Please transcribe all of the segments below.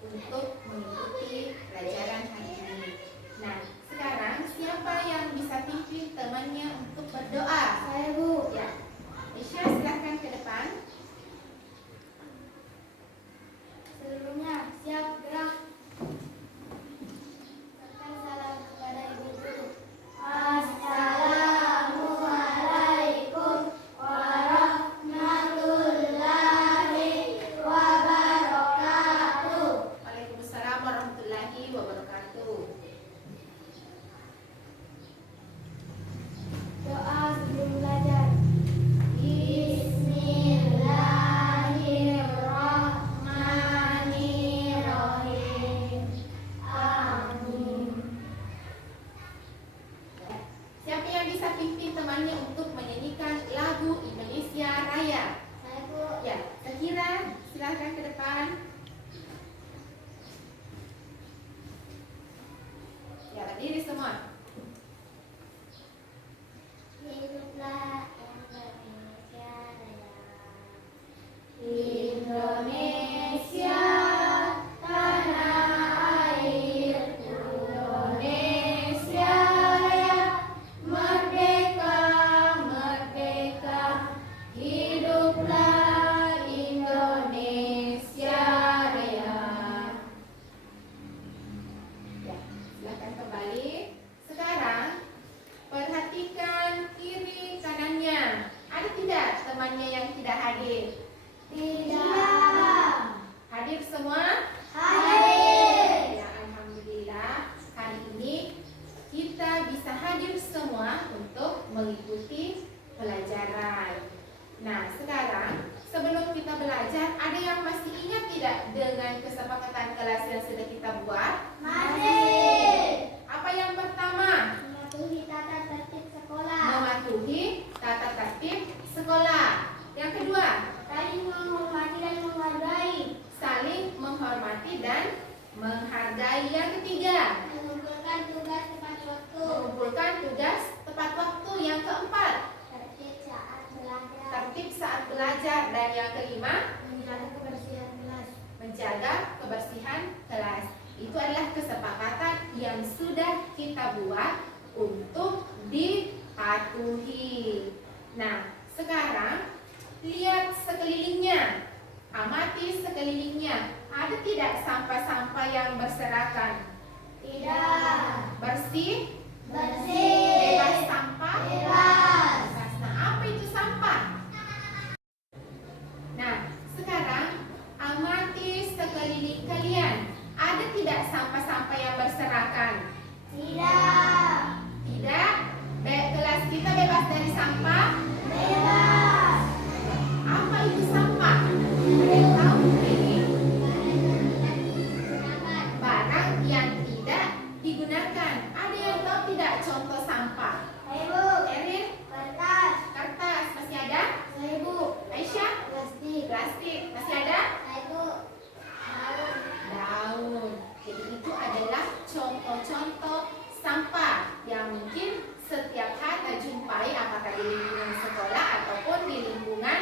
untuk mengikuti pelajaran hari ini. Nah, sekarang siapa yang bisa pimpin temannya untuk berdoa? Saya, Bu. Ya, Aisyah silahkan ke depan. Sebelumnya, siap gerak. Ucapkan salam kepada Ibu Guru. Assalamualaikum warahmatullahi wabarakatuh. Waalaikumsalam warahmatullahi wabarakatuh. Doa sebelum belajar. Bismillahirrahmanirrahim. Amin. Siapa yang bisa pimpin temannya untuk menyanyikan lagu Indonesia Raya? Saya, Bu. Ya, Zakira, silahkan ke depan. Ya, berdiri semua. Hiduplah Indonesia Raya. Indonesia, tanah airku. Indonesia Raya, merdeka, merdeka. Hiduplah Indonesia Raya. Ya, silahkan kembali. Sekarang perhatikan kiri kanannya. Ada tidak temannya yang tidak hadir? Tidak. Hadir semua? Hadir. Ya, alhamdulillah. Hari ini kita bisa hadir semua untuk mengikuti pelajaran. Nah, sekarang sebelum kita belajar, ada yang masih ingat tidak dengan kesepakatan kelas yang sudah kita buat? Masih. Apa yang pertama? Mematuhi tata tertib sekolah. Mematuhi tata tertib sekolah. Yang kedua, Saling menghormati dan menghargai. saling menghormati dan menghargai. Yang ketiga, Mengumpulkan tugas tepat waktu. mengumpulkan tugas tepat waktu. Yang keempat, Tertib saat belajar. tertib saat belajar. Dan yang kelima, Menjaga kebersihan kelas. menjaga kebersihan kelas. Itu adalah kesepakatan yang sudah kita buat untuk dipatuhi. Nah, sekarang lihat sekelilingnya, amati sekelilingnya. Ada tidak sampah-sampah yang berserakan? Tidak. Bersih? Bersih. Bebas sampah? Bebas. Nah, apa itu sampah? Nah, sekarang amati sekeliling kalian. Ada tidak sampah-sampah yang berserakan? Tidak. Tidak. Kelas kita bebas dari sampah? Bebas. Apa itu sampah? Ada yang tahu ini? Barang yang tidak digunakan. Ada yang tahu tidak contoh sampah? Ibu. Erin? Kertas. Kertas. Masih ada? Ibu. Aisyah? Plastik. Plastik. Masih ada? Ibu. Daun. Daun. Jadi itu adalah contoh-contoh sampah yang mungkin setiap hari jumpai, apakah di lingkungan sekolah ataupun di lingkungan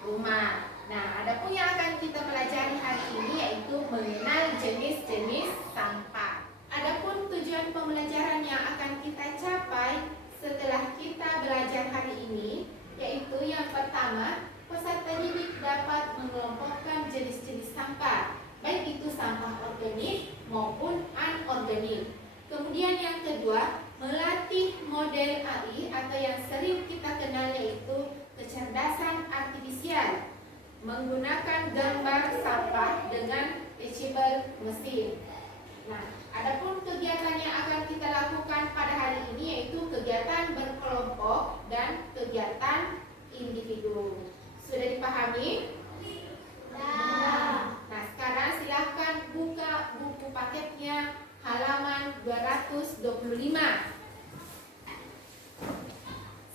rumah. Nah, adapun yang akan kita pelajari hari ini yaitu mengenal jenis-jenis sampah. Adapun tujuan pembelajaran yang akan kita capai setelah kita belajar hari ini yaitu yang pertama, peserta didik dapat mengelompokkan jenis-jenis sampah, baik itu sampah organik maupun anorganik. Kemudian yang kedua, melatih model AI atau yang sering kita kenal yaitu kecerdasan artifisial, menggunakan gambar sampah dengan teachable mesin. Nah, adapun kegiatan yang akan kita lakukan pada hari ini yaitu kegiatan berkelompok dan kegiatan individu. Sudah dipahami? Nah. Nah, sekarang silahkan buka buku paketnya halaman 225.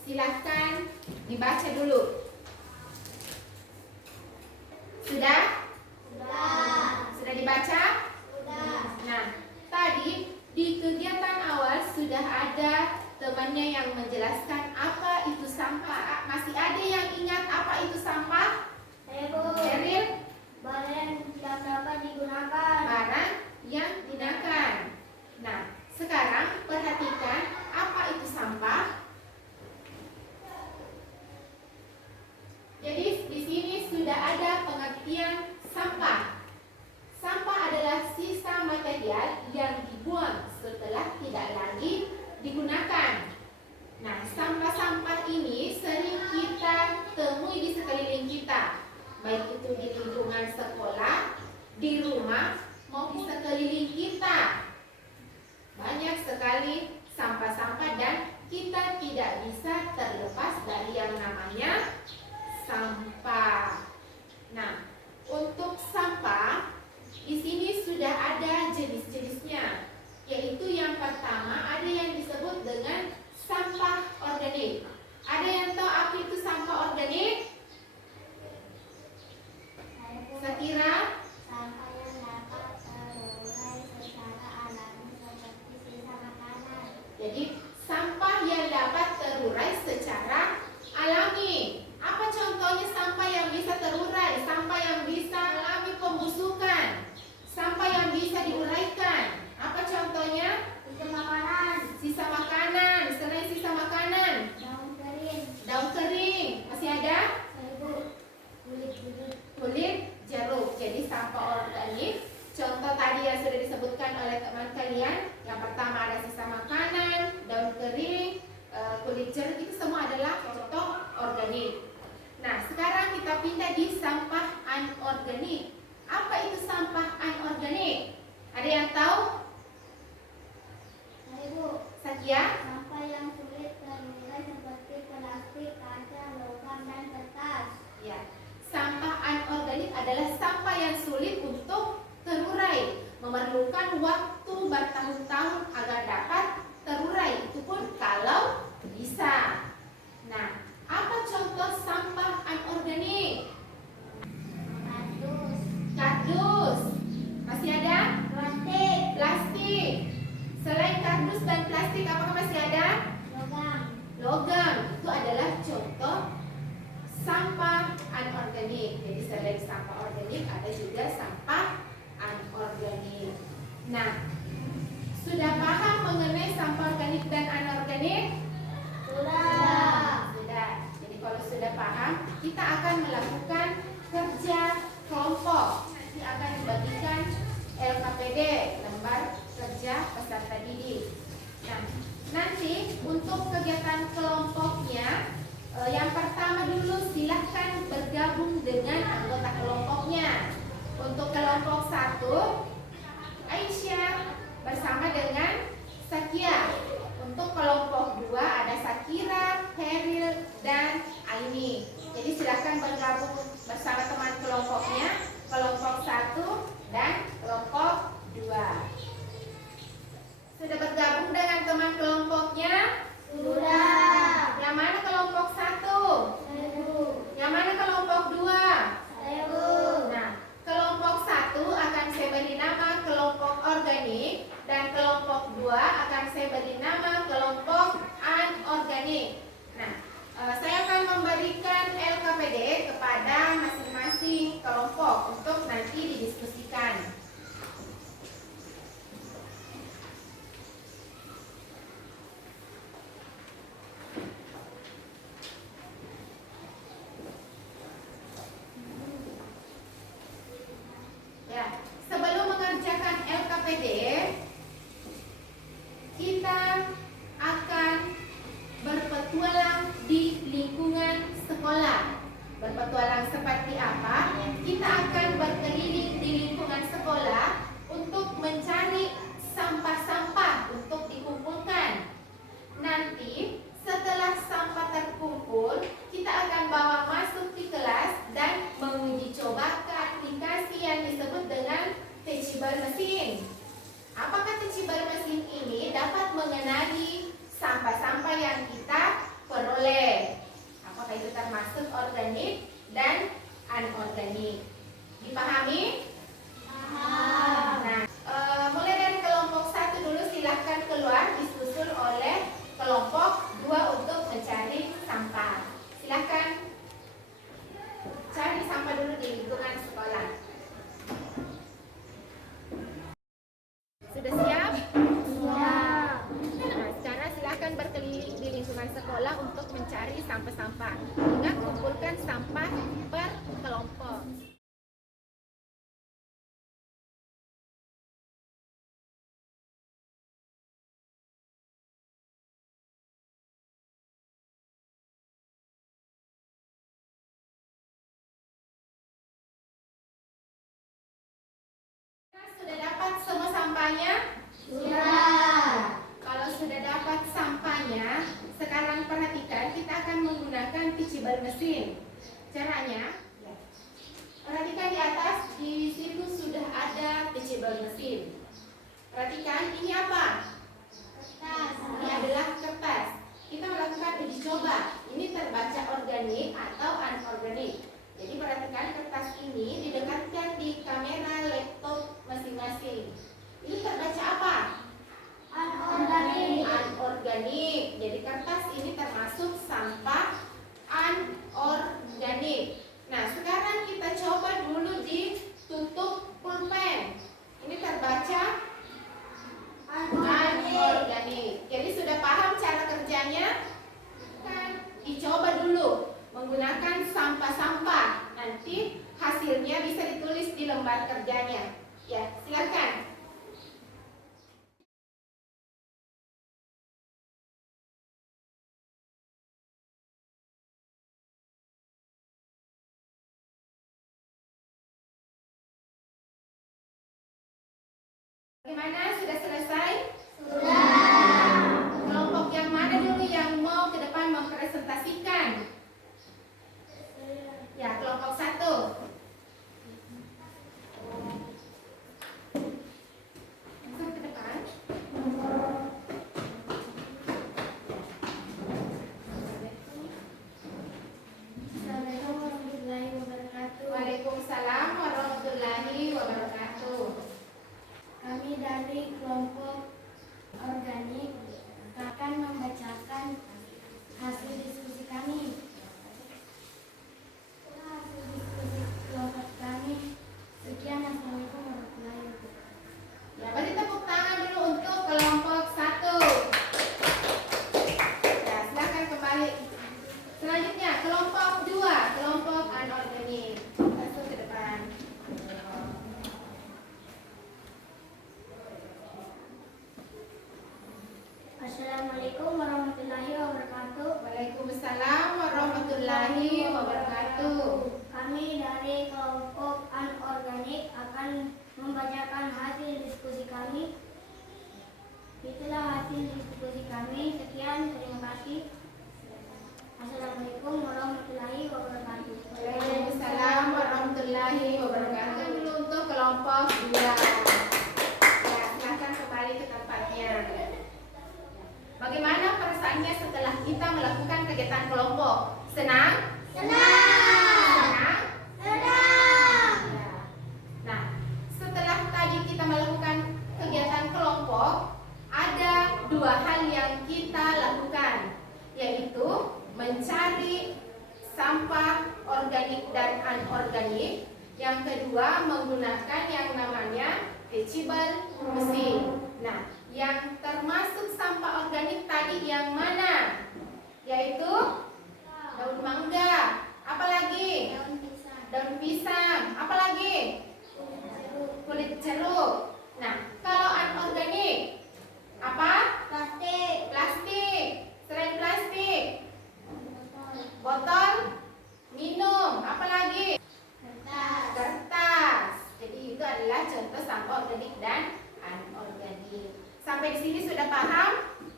Silahkan dibaca dulu. Sudah? Sudah. Sudah dibaca? Sudah. Nah, tadi di kegiatan awal sudah ada temannya yang menjelaskan apa itu sampah. Masih ada yang ingat apa itu sampah? Ibu. Eril? Barang yang tidak dapat digunakan. Barang rumah maupun sekeliling kita. Banyak sekali sampah-sampah dan kita tidak bisa terlepas dari yang namanya sampah. Nah, untuk sampah di sini sudah ada jenis-jenisnya, yaitu yang pertama ada yang disebut dengan sampah organik. Ada yang tahu apa itu sampah organik? Sekira Sampah yang dapat terurai secara alami seperti sisa makanan. jadi sampah yang dapat terurai secara alami. Apa contohnya sampah yang bisa terurai? Sampah yang bisa alami pembusukan. Sampah yang bisa diuraikan. Apa contohnya? Sisa makanan. Sisa makanan. Selain sisa makanan, Daun kering. daun kering. Masih ada? Serbuk. Kulit. Kulit jeruk. Jadi sampah organik. Contoh tadi yang sudah disebutkan oleh teman kalian. Yang pertama ada sisa makanan, daun kering, kulit jeruk, itu semua adalah contoh organik. Nah, sekarang kita pindah di sampah anorganik. Apa itu sampah anorganik? Ada yang tahu? Serbuk. Sakia? Sampah yang sulit terurai seperti plastik, kaca, logam, dan kertas. Ya. Sampah anorganik adalah sampah yang sulit untuk terurai, memerlukan waktu bertahun-tahun agar dapat terurai. Itu pun kalau bisa. Nah, apa contoh sampah anorganik? Kardus. Kardus. Masih ada? Plastik. Plastik. Selain kardus dan plastik, apakah masih ada? Logam. Logam. Itu adalah contoh sampah anorganik. Jadi selain sampah organik ada juga sampah anorganik. Nah, sudah paham mengenai sampah organik dan anorganik? Sudah. Sudah. Jadi kalau sudah paham, kita akan melakukan kerja kelompok. Nanti akan dibagikan LKPD, lembar kerja peserta didik. Nah, nanti untuk kegiatan kelompoknya, yang pertama dulu silahkan bergabung dengan anggota kelompoknya. Untuk kelompok 1, Aisyah bersama dengan Sakia. Untuk kelompok 2 ada Sakira, Heril, dan Aini. Jadi silahkan bergabung bersama teman kelompoknya, kelompok 1 dan kelompok 2. Sudah bergabung dengan teman kelompoknya? Sudah. Yang mana kelompok 1? Serbuk. Yang mana kelompok 2? Serbuk. Nah, kelompok 1 akan saya beri nama kelompok organik dan kelompok 2 akan saya beri nama kelompok anorganik. Nah, saya akan memberikan LKPD kepada masing-masing kelompok untuk nanti didiskusikan. Ya, sebelum mengerjakan LKPD, kita akan berpetualang di lingkungan sekolah. Berpetualang seperti apa? Kita akan berkeliling di lingkungan sekolah untuk mencari sampah-sampah untuk dikumpulkan. Nanti setelah sampah terkumpul, kita akan bawa masuk di kelas dan menguji coba ke aplikasi yang disebut dengan teachable mesin. Apakah teachable mesin ini dapat mengenali sampah-sampah yang kita peroleh? Apakah itu termasuk organik dan anorganik? Dipahami? Paham. Nah, mulai dari kelompok 1 dulu, silahkan keluar, disusul oleh kelompok 2 untuk mencari sampah. Silahkan cari sampah dulu di lingkungan sekolah. Sudah siap? Sudah. Nah, sekarang silahkan berkeliling di lingkungan sekolah untuk mencari sampah-sampah. Ingat, kumpulkan sampah per kelompok. sampahnya? Sudah. Kalau sudah dapat sampahnya, sekarang perhatikan kita akan menggunakan teachable mesin. Caranya, perhatikan di atas, di situ sudah ada teachable mesin. Perhatikan, ini apa? Kertas. Ini adalah kertas. Kita melakukan uji coba. Ini terbaca organik atau anorganik. Jadi perhatikan kertas ini didekatkan di kamera laptop masing-masing. Ini terbaca apa? Anorganik. Anorganik. Jadi kertas ini termasuk sampah anorganik. Nah, sekarang kita coba dulu ditutup pulpen. Ini terbaca anorganik. Jadi sudah paham cara kerjanya? Kan dicoba dulu menggunakan sampah-sampah. Nanti hasilnya bisa ditulis di lembar kerjanya. Ya, silakan. Bagaimana? Sudah selesai? Sudah. Kelompok yang mana dulu yang mau ke depan mempresentasikan? Ya, kelompok 1. Langsung ke depan. Assalamualaikum warahmatullahi wabarakatuh. Waalaikumsalam warahmatullahi wabarakatuh. Kami dari kelompok organik akan membacakan hasil diskusi kami. Hasil diskusi kelompok kami. Sekian, assalamualaikum warahmatullahi wabarakatuh. Ya, beri tepuk tangan dulu untuk kelompok 1. Ya, silakan kembali. Selanjutnya kelompok 2, kelompok anorganik. Langsung ke depan. Assalamualaikum warahmatullahi wabarakatuh. Waalaikumsalam warahmatullahi wabarakatuh. Kami dari kelompok anorganik akan membacakan hasil diskusi kami. Itulah hasil diskusi kami. Sekian, terima kasih. Assalamualaikum warahmatullahi wabarakatuh. Waalaikumsalam warahmatullahi wabarakatuh. Dulu untuk kelompok 2. Ya, silakan kembali ke tempatnya. Bagaimana perasaannya setelah kita melakukan kegiatan kelompok? Senang? Senang? Senang. Ya. Nah, setelah tadi kita melakukan kegiatan kelompok, ada 2 hal yang kita lakukan, yaitu mencari sampah organik dan anorganik. Yang kedua, menggunakan yang namanya teachable mesin. Nah, yang termasuk sampah organik tadi yang mana? Yaitu daun mangga. Apa lagi? Daun pisang. Daun pisang. Apa lagi? Kulit jeruk. Nah, kalau anorganik apa? Plastik. Plastik. Selain plastik, botol minum. Apa lagi? Kertas. Kertas. Jadi itu adalah contoh sampah organik dan anorganik. Sampai di sini sudah paham?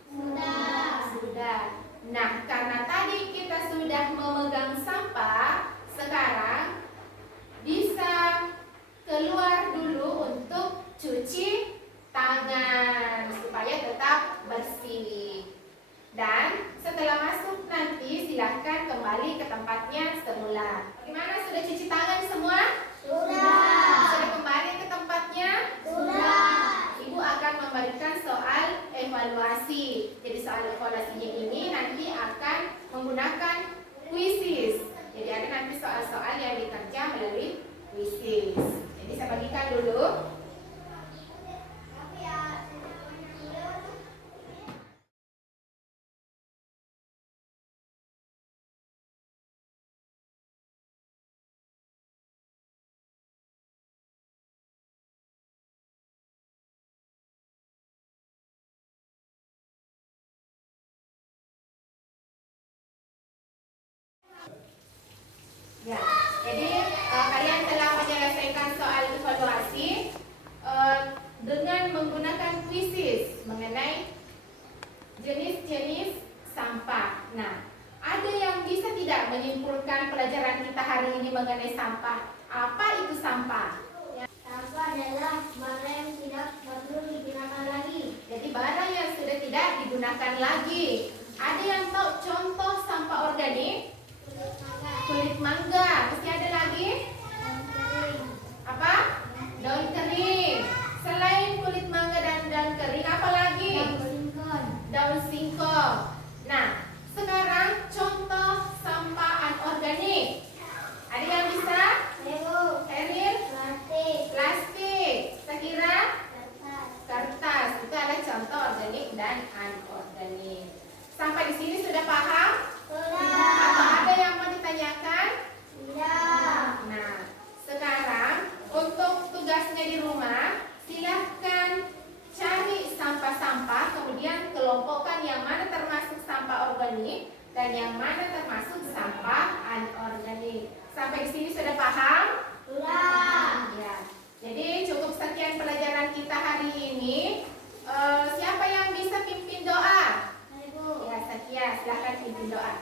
Sudah. Sudah. Nah, karena tadi kita sudah memegang sampah, sekarang bisa keluar dulu untuk cuci tangan supaya tetap bersih. Dan setelah masuk nanti silahkan kembali ke tempatnya semula. Bagaimana, sudah cuci tangan semua? Sudah. Sudah kembali ke tempatnya? Sudah. Ibu akan memberikan soal evaluasi. Jadi soal evaluasinya ini nanti akan menggunakan quizzes. Jadi ada nanti soal-soal yang dikerja melalui quizzes. Jadi saya bagikan dulu. sampah. Apa itu sampah? Sampah adalah barang yang tidak perlu digunakan lagi. Jadi barang yang sudah tidak digunakan lagi. Ada yang tahu contoh sampah organik? Kulit mangga. Mesti ada lagi? Apa? Daun kering. Selain kulit mangga dan daun kering, apa lagi? Daun singkong. Nah, sekarang contoh sampah anorganik. Ada yang bisa? Eril? Plastik. Sekira? Kertas. Itu adalah contoh organik dan anorganik. Sampai di sini sudah paham? Atau ada yang mau ditanyakan? Nah, sekarang untuk tugasnya di rumah, silahkan cari sampah-sampah, kemudian kelompokkan yang mana termasuk sampah organik dan yang mana termasuk sampah anorganik. Sampai di sini sudah paham? Ya. Jadi cukup sekian pelajaran kita hari ini. Siapa yang bisa pimpin doa? Ya, Satya, silahkan pimpin doa.